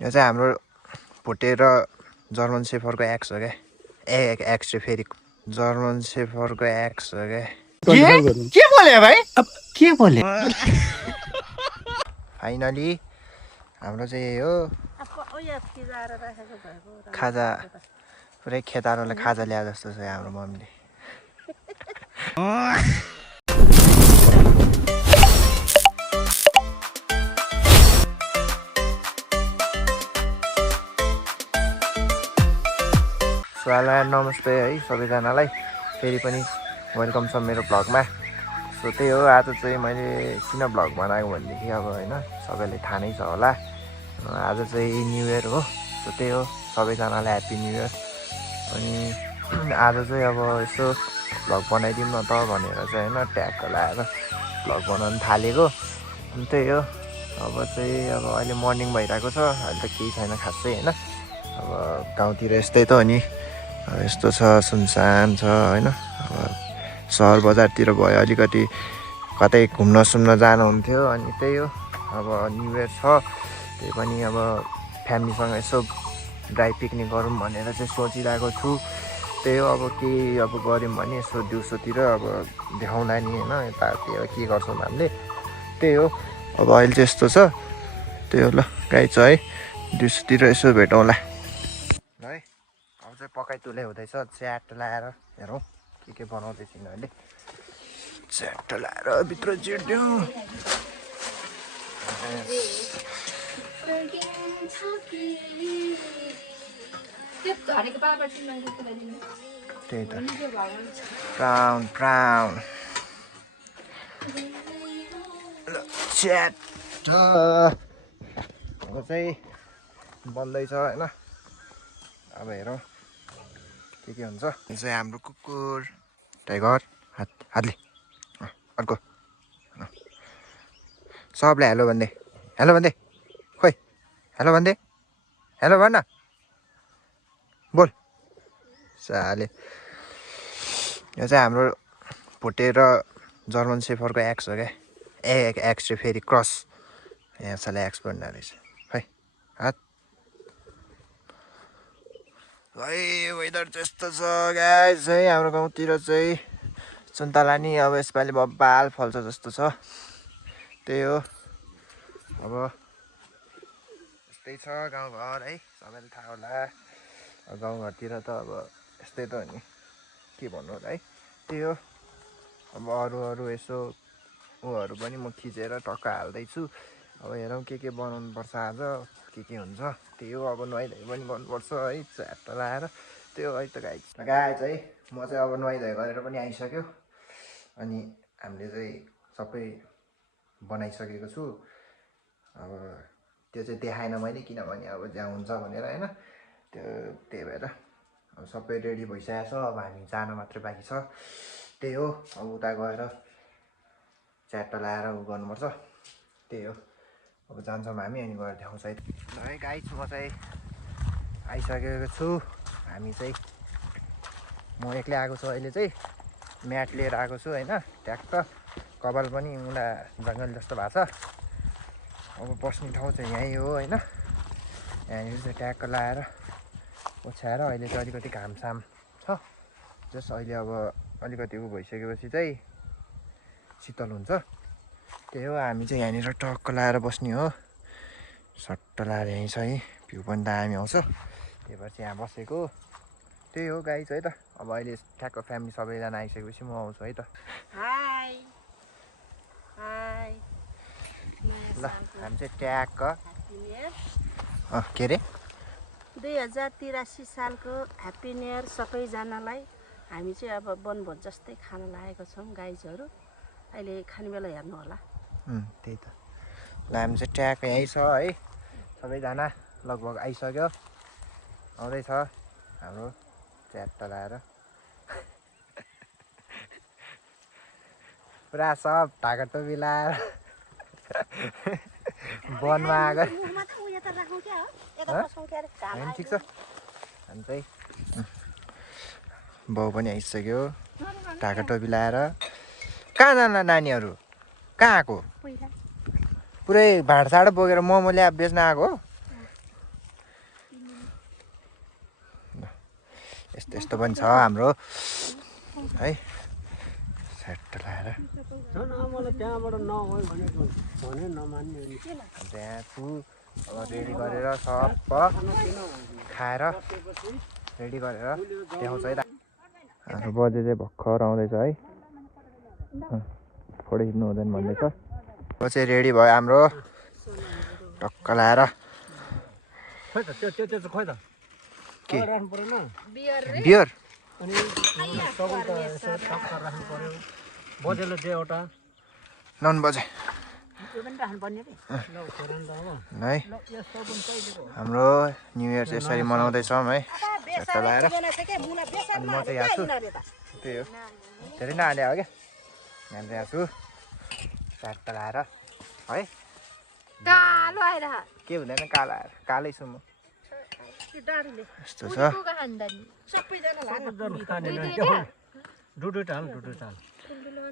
यो चाहिँ हाम्रो भोटे र जर्मन सेफरको एक्स हो क्या एक्स चाहिँ फेरि जर्मन सेफरको एक्स हो क्या के बोले भाइ के बोले फाइनली हाम्रो चाहिँ यही हो खाजा पुरै खेतारोले खाजा ल्याए जस्तो छ हाम्रो मम्मीले स्वाला नमस्ते है सबैजनालाई फेरि पनि वेलकम छ मेरो भ्लगमा सो त्यही हो आज चाहिँ मैले किन भ्लग बनाएको भनेदेखि अब होइन सबैले थाहा नै छ होला आज चाहिँ न्यु इयर हो सो त्यही हो सबैजनालाई ह्याप्पी न्यु इयर अनि आज चाहिँ अब यसो भ्लग बनाइदिउँ न त भनेर चाहिँ होइन ट्याग लाएर भ्लग बनाउनु थालेको अनि त्यही हो अब चाहिँ अब अहिले मर्निङ भइरहेको छ अहिले त केही छैन खासै होइन अब गाउँतिर यस्तै त हो नि यस्तो छ सुनसान छ होइन अब सहर बजारतिर भयो अलिकति कतै घुम्न सुम्न जानुहुन्थ्यो अनि त्यही हो अब न्यु इयर छ त्यही पनि अब फ्यामिलीसँग यसो ड्राई पिकनिक गरौँ भनेर चाहिँ सोचिरहेको छु त्यही हो अब के अब गऱ्यौँ भने यसो दिउँसोतिर अब देखाउँला नि होइन यतातिर के गर्छौँ हामीले त्यही हो अब अहिले चाहिँ यस्तो छ त्यही हो ल गाई छ है दिउँसोतिर यसो भेटौँला है अब चाहिँ पकाइतुलै हुँदैछ च्याट लाएर हेरौँ के बनाउँदैछ यिनीहरूले च्याट लाएर भित्र छिर्दिउँ त्यही त ब्राउन ब्राउन च्याट अब चाहिँ बन्दैछ होइन अब हेरौँ के हुन्छ यो चाहिँ हाम्रो कुकुर टाइगर हातले अर्को सबले हेलो भन्दै खोइ हेलो भन्दै हेलो भन बोल साले यो चाहिँ हाम्रो भोटे र जर्मन सेफरको एक्स हो क्या एक्स चाहिँ फेरि क्रस यहाँ साले एक्स बन्ने रहेछ खै हात है वेदर त्यस्तो छ गाइस है हाम्रो गाउँतिर चाहिँ सुन्तला नि अब यसपालि बब्बाल फल्छ जस्तो छ त्यही हो अब यस्तै छ गाउँघर है सबैले थाहा होला गाउँघरतिर त अब यस्तै त हो नि के भन्नु होला है त्यही हो अब अरू यसो ऊहरू पनि म खिचेर टक्क हाल्दैछु अब हेरौँ के बनाउनु पर्छ आज के हुन्छ त्यही हो अब नुहाइधुवाइ पनि गर्नुपर्छ है च्याट लाएर त्यही हो है त गाई चाहिँ म चाहिँ अब नुहाइधुवाइ गरेर पनि आइसक्यो अनि हामीले चाहिँ सबै बनाइसकेको छु अब त्यो चाहिँ देखाएन मैले किनभने अब जहाँ हुन्छ भनेर होइन त्यही भएर अब सबै रेडी भइसकेको छ अब हामी जान मात्रै बाँकी छ त्यही हो अब उता गएर च्याट लाएर गर्नुपर्छ त्यही हो अब जान्छौँ हामी अनि गएर देखाउँछ है गाइस म चाहिँ आइसकेको छु हामी चाहिँ म एक्लै आएको छु अहिले चाहिँ म्याट लिएर आएको छु होइन ट्याक्क कपाल पनि उता जङ्गल जस्तो भएको छ अब बस्ने ठाउँ चाहिँ यहीँ हो होइन यहाँनिर चाहिँ ट्याक्क लाएर ओछ्याएर अहिले चाहिँ अलिकति घामसाम छ जस अहिले अब अलिकति उ भइसकेपछि चाहिँ शीतल हुन्छ त्यही हो हामी चाहिँ यहाँनिर टक्क लाएर बस्ने हो सट्ट लाएर यहीँ छ है भ्यू पनि दामी आउँछ त्यही भएर चाहिँ यहाँ बसेको त्यही हो गाई चाहिँ है त अब अहिले ठ्याक्क फ्यामिली सबैजना आइसकेपछि म आउँछु है त हाई ल हामी चाहिँ ट्याक्क के अरे 2083 सालको ह्याप्पी न्यु इयर सबैजनालाई हामी चाहिँ अब वनभोज जस्तै खान लागेको छौँ गाइजहरू अहिले खाने बेला हेर्नु होला त्यही त ल हामी चाहिँ ट्याक्क यहीँ छ है सबैजना लगभग आइसक्यो आउँदैछ हाम्रो च्याट लाएर पुरा सब ढाका टोपी लाएर वनमा आएको ठिक छ हामी चाहिँ बाउ पनि आइसक्यो ढाका टोपी लाएर कहाँ जान्ला नानीहरू कहाँ आएको पुरै भाँडसाँडो बोकेर मोमो ल्याएर बेच्न आएको हो यस्तो यस्तो पनि छ हाम्रो है सेट लाएर त्यहाँबाट नआउँ भनेको भने नमान्ने त्यहाँ छु अब रेडी गरेर सब खाएर रेडी गरेर देखाउँछ है हाम्रो बजे चाहिँ भर्खर आउँदैछ है फोटो खिच्नु हुँदैन भन्दैछ अब चाहिँ रेडी भयो हाम्रो टक्क लाएर खोइ त त्यो चाहिँ खोइ त के राख्नु परेन बियर अनि तपाईँ त यसो टक्क राख्नु पर्यो बजेले चाहिँ एउटा नन बजे त्यो पनि राख्नुपर्ने रे ल खोरान त अब है ल यो सबुन कहिलेको हो हाम्रो न्यु इयर चाहिँ यसरी मनाउँदैछौँ है चट्ट लाएर अनि म चाहिँ यहाँ छु त्यही हो धेरै नहाले हो क्या यहाँ चाहिँ यहाँ छु चट्ट लाएर है कालो आएर के हुँदैन कालो आएर कालै छु म यस्तो छ डुडुट हाल डुडुट हाल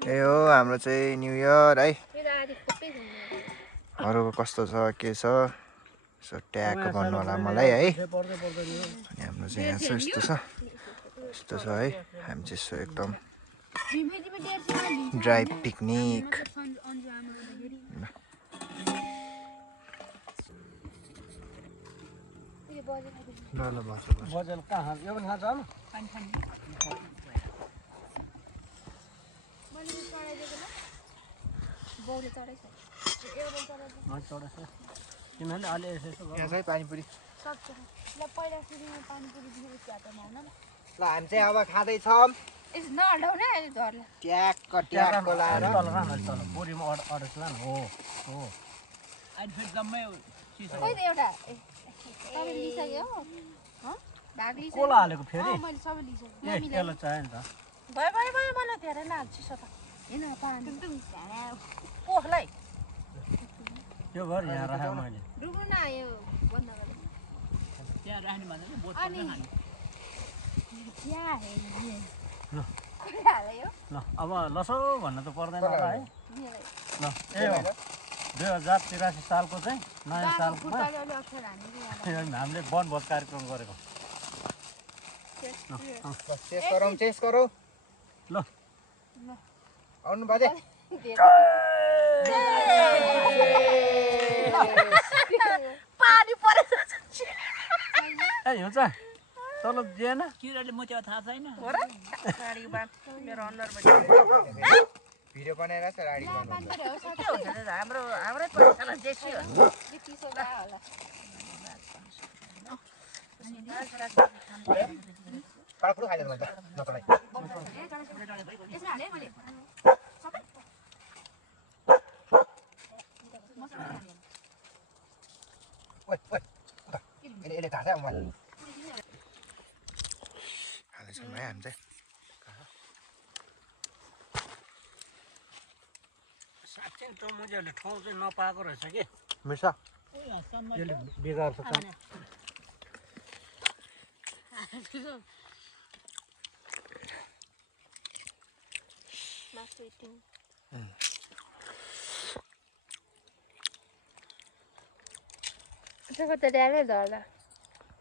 त्यही हो हाम्रो चाहिँ न्यु इयर है अरूको कस्तो छ के छ यसो ट्याग भन्नु होला मलाई है अनि हाम्रो चाहिँ यहाँ छ यस्तो छ है हामी चाहिँ यसो एकदम ड्राई पिकनिक बजेल कहाँ यो पनि खान्छ तिमीहरूले अलि यसो यहाँ चाहिँ पानीपुरी ल हामी चाहिँ अब खाँदैछौँ ट्याक्क ट्याक्क लाएर तल राम तल बोरीमा अडस लान हो हो अहिले फेरि जम्मै कोला हालेको फेरि ए त्यसलाई चाहियो नि त भयो मलाई धेरै लाग्छ त ओखलाई त्यो घर यहाँ राखेँ मैले त्यहाँ राख्ने भन्दा बोतल ल अब लसो भन्न त पर्दैन होला है ल ए हो 2083 सालको चाहिँ नयाँ सालमा हामीले वनभोज कार्यक्रम गरेको चेस गरौँ ल आउनु बाजे पानी परेछ ए हुन्छ तल दिएन किराले म त्यो थाहा छैन मेरो अनुहार भिडियो बनाएर राडी हाम्रो हाम्रै पैसा जेसी हो काँक्रो खाइदिनु भन्छ नचलाई यसले थाहा छ मलाई हालेछौँ है हामी चाहिँ साँच्चै त मुझेहरूले ठाउँ चाहिँ नपाएको रहेछ कि मिर्छ यसले बिगार्छ काम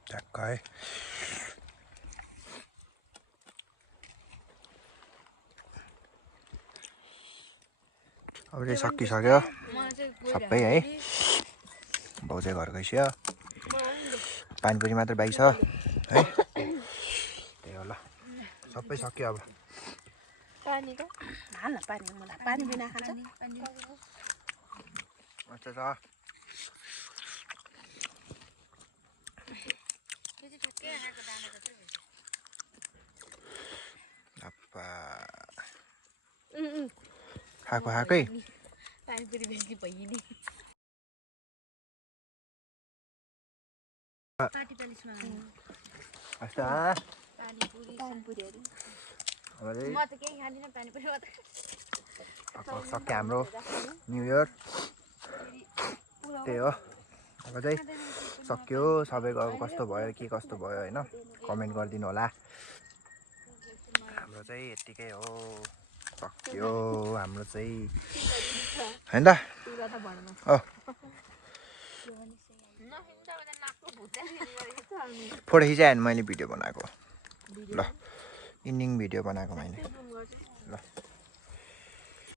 ठ्याक्क है अब चाहिँ सकिसक्यो सबै है भाउ चाहिँ घर गइसक्यो पानीपुरी मात्र बाँकी छ है त्यही हो ल सबै सक्यो अब पानी बिना खान्छ मजा छ खाएको खाएकै पानीपुरी बेसी भयो नि म त केही खाँदिनँ पानीपुरी मात्रै सक्यो हाम्रो न्यु इयर त्यही हो अब चाहिँ सक्यो सबैको अब कस्तो भयो के कस्तो भयो होइन कमेन्ट गरिदिनु होला हाम्रो चाहिँ यत्तिकै हो सक्यो हाम्रो चाहिँ होइन त फोटो खिचायो भने मैले भिडियो बनाएको ल इन्डिङ भिडियो बनाएको मैले ल